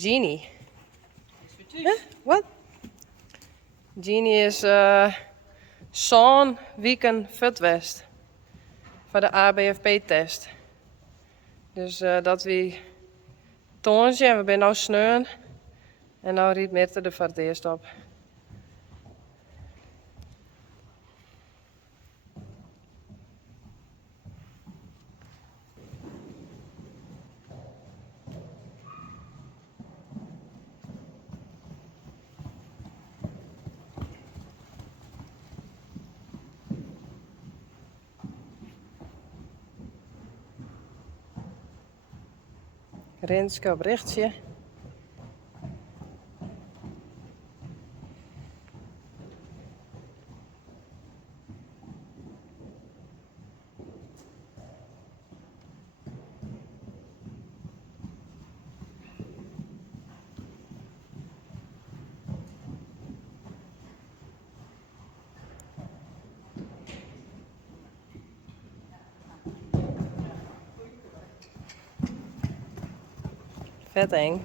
Jeannie. Huh? Wat? Jeannie is zo'n weekend fit west voor de ABFP-test. Dus dat wie tonsje en we zijn nou sneun. En nou riet Mirte er voor het eerst op. Rinske op richtje. Vet eng.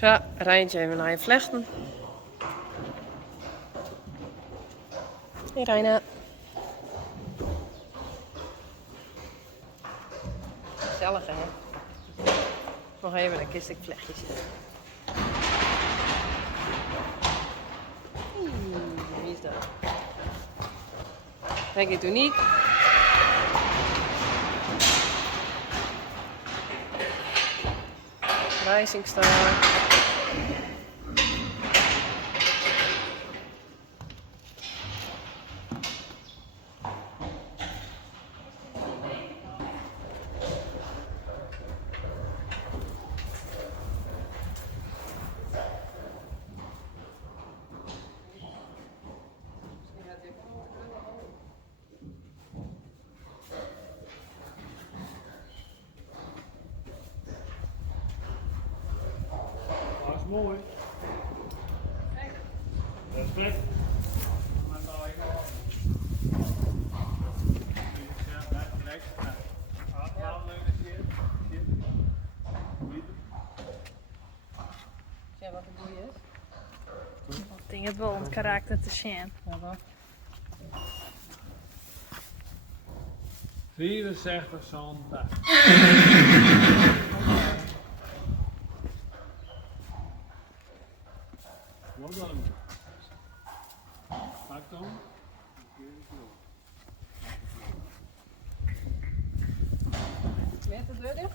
Zo, Rijntje even naar je vlechten. Hey Reina. Gezellig hè? Nog even een kist vlechtjes. Wie is dat? Kijk het uniek. Rising Star. Dat is mooi. Respect. Ja, wat een goeie is. Ik denk het wel om het karakter te zien. 64 zondag. Wat dan? Pak dan. Met de deur dicht?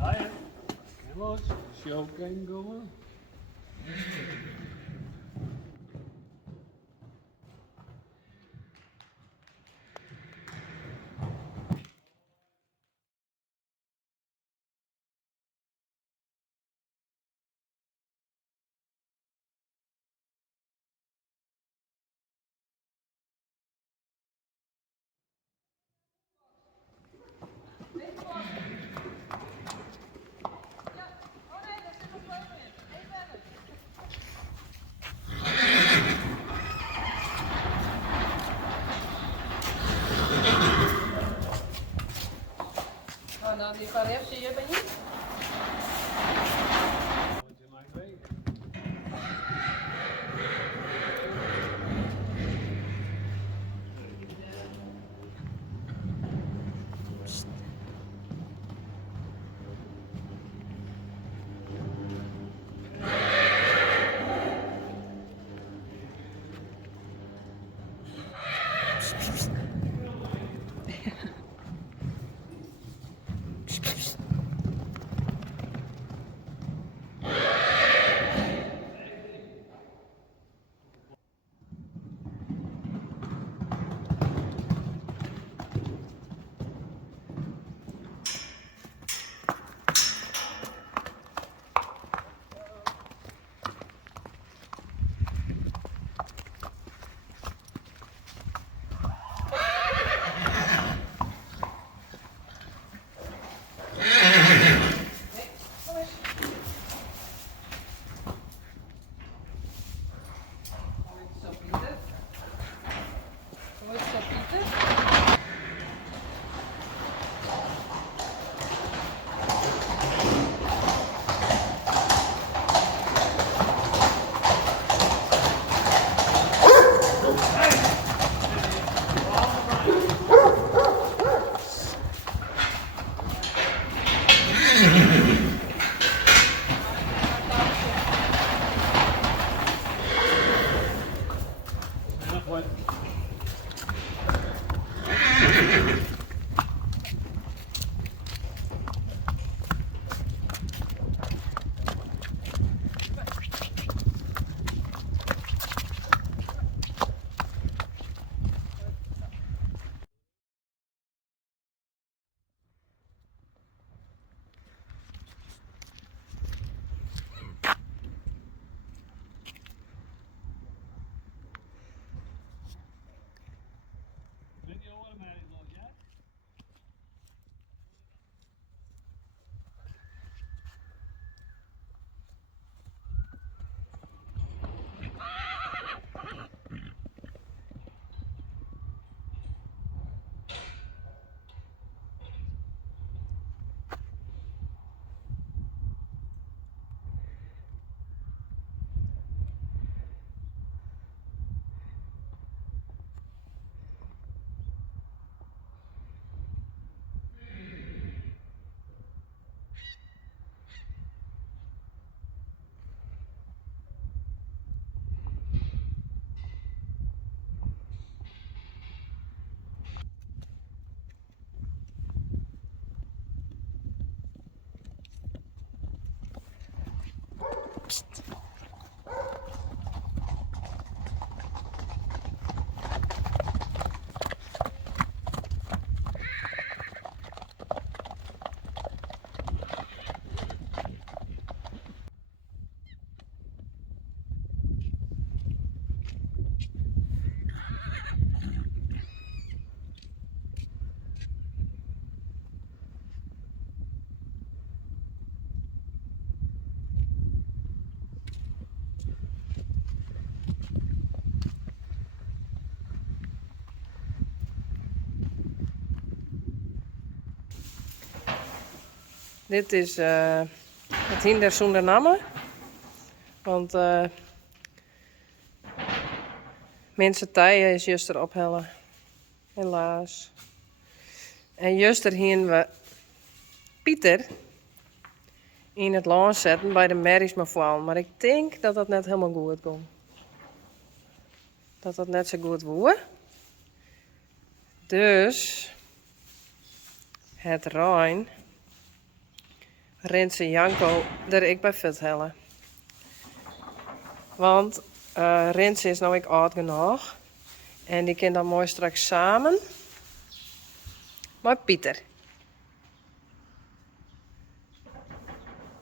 Ja, ja. Helemaal. Show can go on. Dit is het hinder zonder namen. Want mensen tijden is juist erop hellen. Helaas. En juist heen we Pieter in het land zetten bij de Merriesmevrouw. Maar ik denk dat dat net helemaal goed komt. Dat dat net zo goed wordt. Dus het Rijn Rens en Janko er ik bij vet hellen. Want Rens is nou ik oud genoeg. En die kan dan mooi straks samen met Pieter.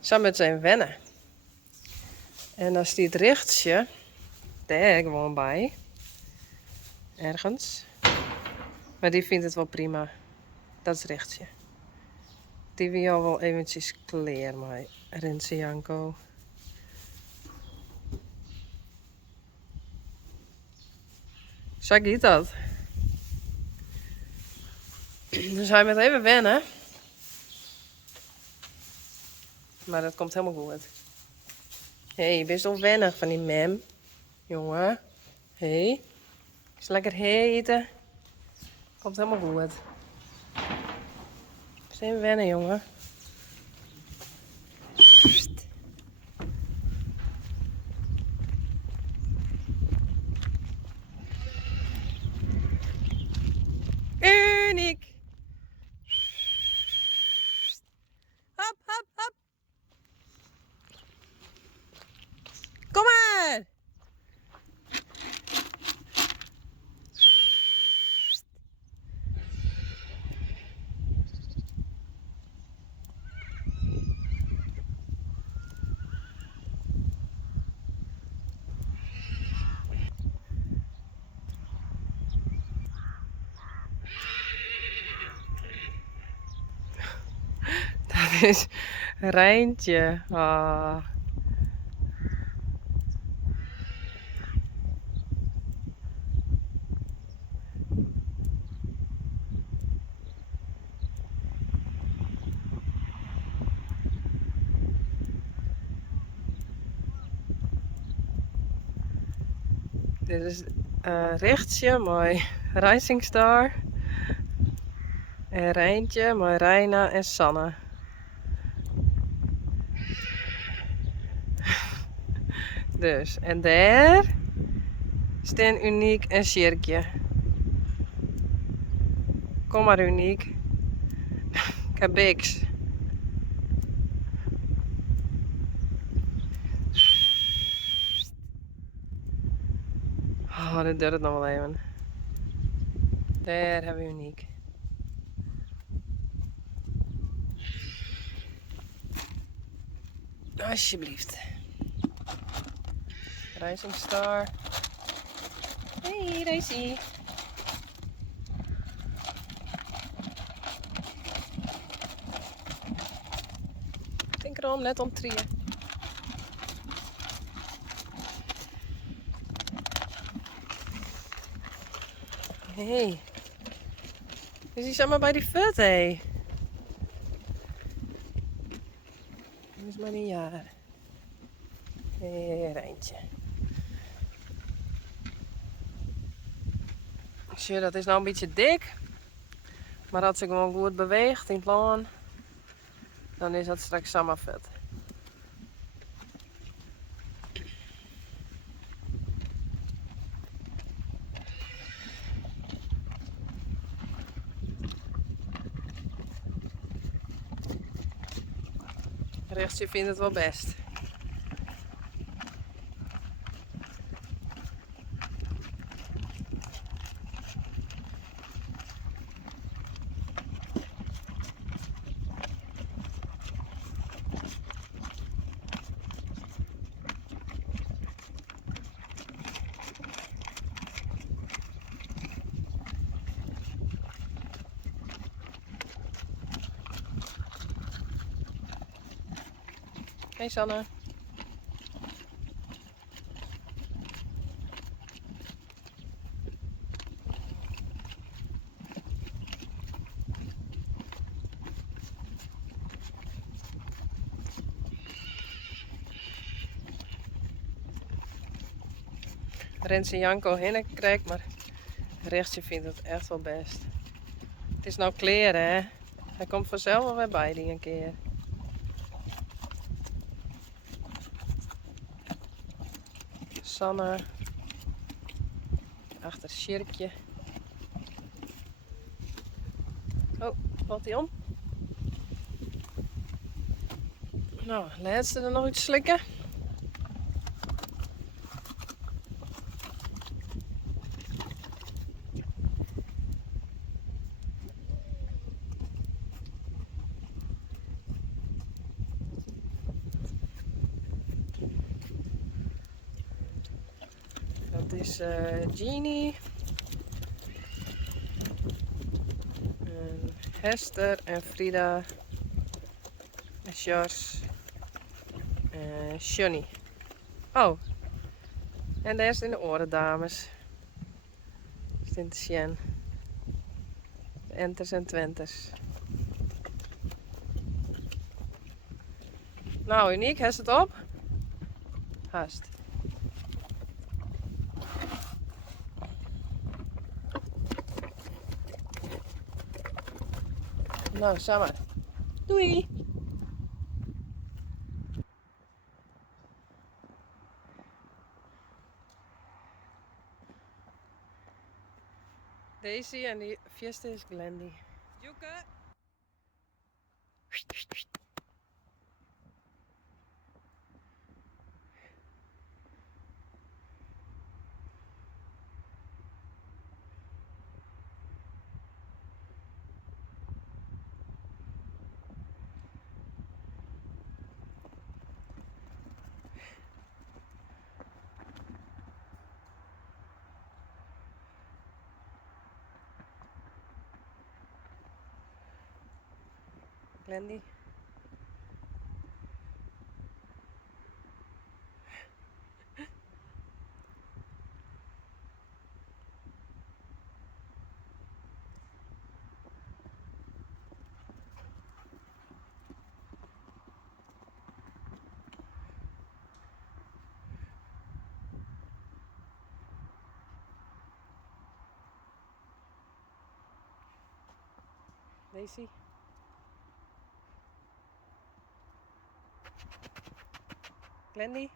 Samen met zijn wennen. En dan staat het richtsje daar gewoon bij. Ergens. Maar die vindt het wel prima. Dat is richtsje. Die wil jou wel eventjes kleren, maar Rens en Janko. Zo gaat dat. Dus hij moet even wennen. Maar dat komt helemaal goed. Hé, je bent zo wennig van die mem. Jongen. Hé. Is lekker eten. Komt helemaal goed. Is even wennen, jongen. Uniek. Hop, hop, hop. Kom maar. Dat is Rijntje. Ah. Dit is Richtsje, mooi Rising Star. En Rijntje, mooi Reina en Sanne. Dus, en daar staat Uniek en Sjerkje. Kom maar Uniek. Kabiks. Oh, dit duurt het nog wel even. Daar hebben we Uniek. Alsjeblieft. Rising Star. Hey, Daisy. Denk erom, net om 3. Hey. Dus die zijn maar bij die fut, hé. Dat is maar een jaar. Hé, Rijntje. Zie, dat is nou een beetje dik. Maar als ze gewoon goed beweegt in het loon, dan is dat straks samen vet. Rechtsje vindt het wel best. Hey Sanne. Rens en Janko heen krijgt, maar Rechtje vindt het echt wel best. Het is nou kleren, hè? Hij komt vanzelf wel weer bij die een keer. Sanne. Achter Sjerkje. Oh, valt hij om? Nou, laatste er nog iets slikken. Dat is Jeannie. En Hester en Frida. En Sjors. En Johnny. Oh. En daar is in de oren, dames. Sint Sjen. De Enters en Twenters. Nou, uniek, heeft het op? Haast. Nou, samen. Doei! Daisy en die vierste is Glendy. Joeke! Glendy. Daisy. Glendy.